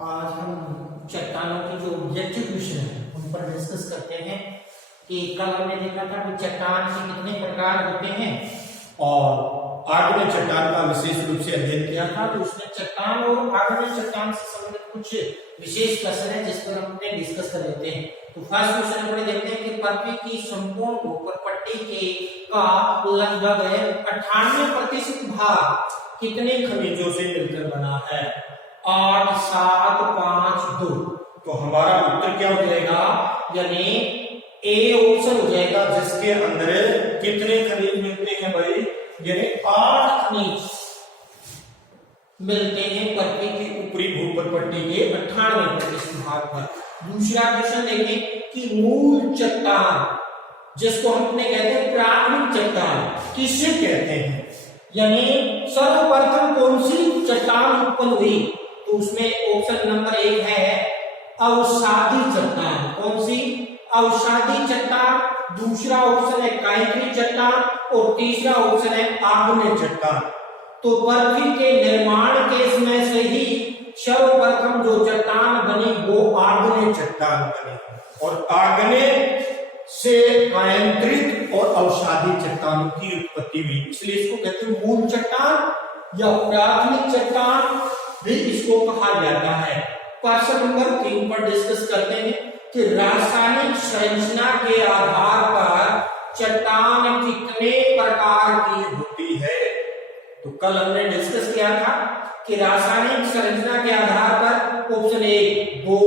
आज हम चट्टानों के जो ऑब्जेक्टिव क्वेश्चन है उन पर डिस्कस करते हैं कि कल हमने देखा था कि चट्टान के कितने प्रकार होते हैं और आग्नेय चट्टान का विशेष रूप से अध्ययन किया था। तो उसमें चट्टान और आग्नेय चट्टान से संबंधित कुछ विशेष क्वेश्चन है जिस पर हम अपने डिस्कस कर लेते हैं। तो फर्स्ट क्वेश्चन पर देखते हैं कि पृथ्वी की संपूर्ण ऊपर पट्टी के का लगभग 98% भाग कितने खनिजों से मिलकर बना है? 8, 7, 5, 2। तो हमारा उत्तर क्या हो जाएगा? यानी ए ऑप्शन हो जाएगा जिसके अंदर कितने खनिज मिलते हैं भाई? यानी 8 खनिज मिलते हैं पृथ्वी की ऊपरी भूपर पट्टी के 98% भाग पर। दूसरा क्वेश्चन देखें कि मूल चट्टान जिसको हम अपने कहते हैं प्राथमिक चट्टान किसे कहते हैं? यानी सर्वप्रथम कौन सी चट्टान उत्पन्न हुई? तो उसमें ऑप्शन नंबर 1 है अवसादी चट्टान। कौन सी? अवसादी चट्टान। दूसरा ऑप्शन है काइक्री चट्टान और तीसरा ऑप्शन है आग्नेय चट्टान। तो पृथ्वी के निर्माण के समय से ही सर्वप्रथम जो चट्टान बनी वो आग्नेय चट्टान बनी और आग्नेय से कायंत्रित और अवसादी चट्टानों की उत्पत्ति हुई, इसलिए इसको कहते हैं मूल चट्टान या प्राथमिक चट्टान भी इसको कहा जाता है। क्वेश्चन नंबर 3 पर डिस्कस करते हैं कि रासायनिक संरचना के आधार पर चट्टान कितने प्रकार की होती है? तो कल हमने डिस्कस किया था कि रासायनिक संरचना के आधार पर option 1 2,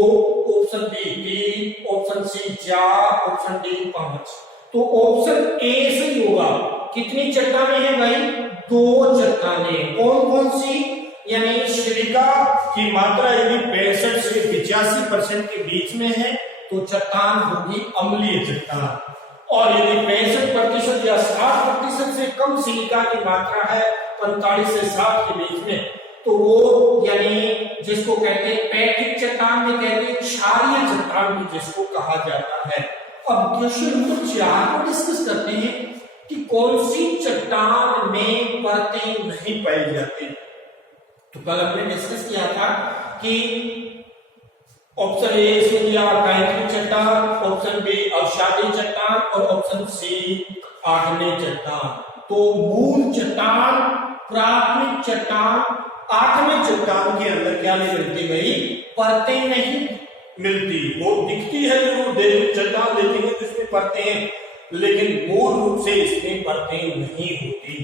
option B 3, option C 4, option D 5। तो ऑप्शन ए सही होगा। कितनी चट्टानें हैं भाई? 2 चट्टानें। कौन कौन सी? यानी सिलिका की मात्रा यदि 65 से 85% के बीच में है तो चट्टान होगी अम्लीय चट्टान, और यदि 65% या 60% से कम सिलिका की मात्रा है 45 से 60 के बीच में तो वो यानी जिसको कहते हैं पैटिक चट्टान में कहते हैं क्षारीय चट्टान भी जिसको कहा जाता है। अब क्वेश्चन नंबर 4 को डिस्कस करते हैं कि कौन सी चट्टान में परतें नहीं पाई जाती। तो कल हमने डिस्कस किया था कि ऑप्शन ए इसमें दिया काइक्री चट्टान, ऑप्शन बी अवसादी चट्टान और ऑप्शन सी आग्नेय चट्टान। तो मूल चट्टान, प्राथमिक चट्टान, आग्नेय चट्टान के अंदर क्या नहीं मिलती भाई? परतें नहीं मिलती। वो दिखती है जरूर, चट्टान देखेंगे तो इसमें परतें हैं, लेकिन मूल रूप से इसमें परतें नहीं होती,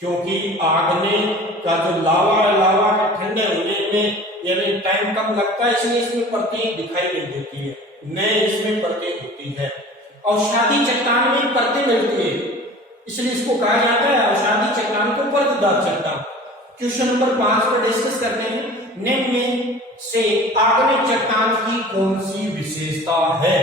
क्योंकि आग्नेय का जो लावा है, लावा के ठंडे होने में यानी टाइम कम लगता है, इसलिए इसमें परतें दिखाई नहीं देती है, न इसमें परतें होती है। अवसादी चट्टान में परतें मिलती है, इसलिए इसको कहा जाता है अवसादी चट्टान को परतदार चट्टान। क्वेश्चन नंबर 5 पर डिस्कस करते हैं, निम्न में से आग्नेय चट्टान की कौन सी विशेषता है?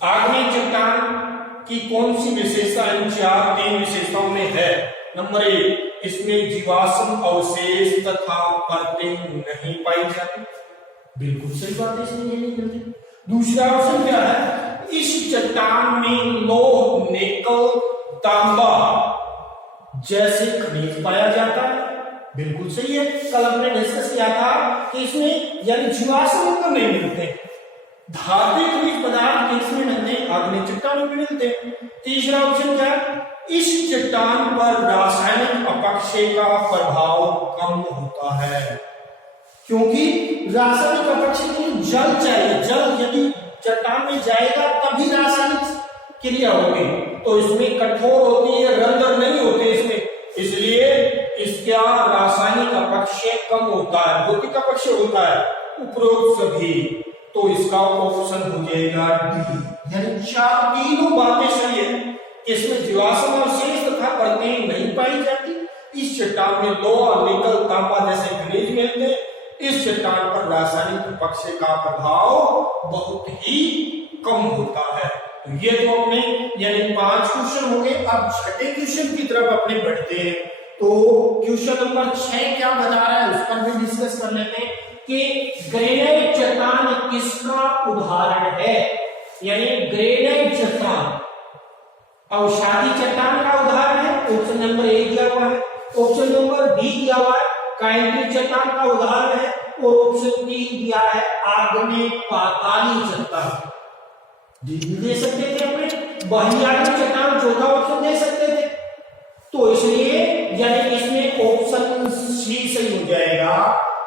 आग्नेय चट्टान की कौन सी विशेषता इन 3 विशेषताओं में है? नंबर 1, इसमें जीवाश्म अवशेष तथा परतें नहीं पाई जाती। बिल्कुल सही बात है, इसमें ये नहीं मिलती। दूसरा ऑप्शन क्या है? इस चट्टान में लौह, निकल, तांबा जैसे खनिज पाया जाता है। बिल्कुल सही है। कल हमने डिस्कस किया था कि इसमें यानी जीवाश्म तो नहीं मिलते, धातु खनिज पदार्थ इसमें मिलते, आग्नेय चट्टानों में मिलते। तीसरा ऑप्शन क्या है? इस चट्टान पर रासायनिक अपक्षय का प्रभाव कम होता है, क्योंकि रासायनिक अपक्षय के लिए जल चाहिए। जल यदि चट्टान में जाएगा तभी रासायनिक क्रिया होगी, तो इसमें कठोर होती है, रंध्र नहीं होते इसमें, इसलिए इसका रासायनिक अपक्षय कम होता है, भौतिक अपक्षय होता है उपरोक्त सभी। तो इसका ऑप्शन हो जाएगा डी, यानी 3 बातें सही है। इसमें जीवाश्म अवशेष तथा परतें नहीं पाई जाती, इस चट्टान में लौह, निकल, तांबा जैसे खनिज मिलते, इस चट्टान पर रासायनिक अपक्षय का प्रभाव बहुत ही कम होता है। तो ये तो अपने यानी 5 क्वेश्चन हो गए। अब छठे क्वेश्चन की तरफ अपने बढ़ते हैं। तो क्वेश्चन नंबर 6 क्या बता रहा है उस पर भी डिस्कस कर लेते हैं कि ग्रेनाइट चट्टान किसका उदाहरण है? यानी ग्रेनाइट चट्टान अवसादी चट्टान का उदाहरण है। ऑप्शन नंबर 1 दिया हुआ है, ऑप्शन नंबर बी दिया हुआ है काइक्री चट्टान का उदाहरण है, और ऑप्शन डी दिया है आग्नेय पाताली चट्टान। दे सकते थे अपने बाह्य आग्नेय चट्टान, चौथा ऑप्शन दे सकते थे। तो इसलिए यानी इसमें ऑप्शन सी सही हो जाएगा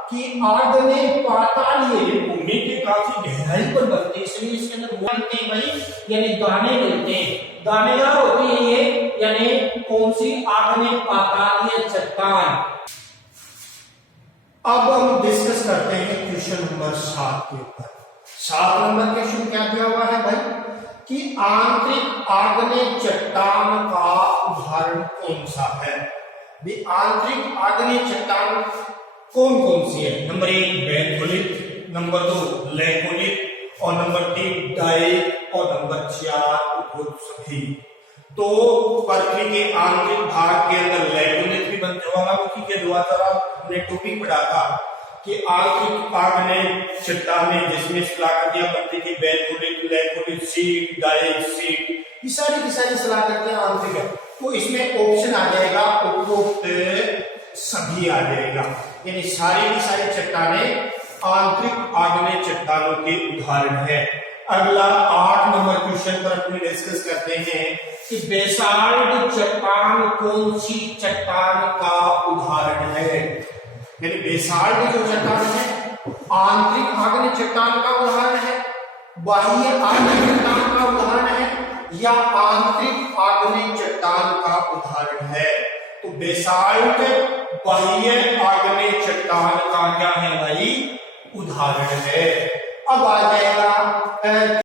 कि आग्नेय पातालीय भूमि के काफी गहराई पर बनते हैं, इसलिए इसके अंदर बनते हैं भाई, यानी दाने मिलते हैं, दानेदार होती है ये, यानी कौन सी आग्नेय पातालीय चट्टान। अब हम डिस्कस करते हैं क्वेश्चन नंबर 7 के ऊपर। 7 नंबर क्वेश्चन क्या दिया हुआ है भाई कि आंतरिक आग्नेय चट्टान का उदाहरण कौन सा है। भी आंतरिक आग्नेय चट्टान कौन कौन सी है। नंबर 1 बेंथोलिक, नंबर 2 लैकोलिक और नंबर 3 डाइक और नंबर 4 उपरोक्त सभी। तो पृथ्वी के आंतरिक भाग के अंदर लैकोलिक भी बनते, ज्वालामुखी के द्वारा हमने टॉपिक पढ़ा था कि आंतरिक आग्नेय चट्टानें जिसमें शिलाकृतियां बनती थी, बेंथोलिक, लैकोलिक, सीट, डाइक, सीट, ये सारी की सारी शिलाकृतियां आंतरिक है। तो इसमें ऑप्शन आ जाएगा उपरोक्त सभी आ जाएगा, यानी सारी की सारी चट्टानें आंतरिक आग्नेय चट्टानों के उदाहरण है। अगला 8 नंबर क्वेश्चन पर अपने डिस्कस करते हैं कि बेसाल्ट चट्टान कौन सी चट्टान का उदाहरण है। यानी बेसाल्ट जो चट्टान है आंतरिक आग्नेय चट्टान का उदाहरण है, बाह्य आग्नेय चट्टान का उदाहरण है, या आंतरिक आग्नेय चट्टान का उदाहरण है। तो बेसाल्ट बाह्य आग्नेय चट्टान का क्या है भाई, उदाहरण है। अब आ जाएगा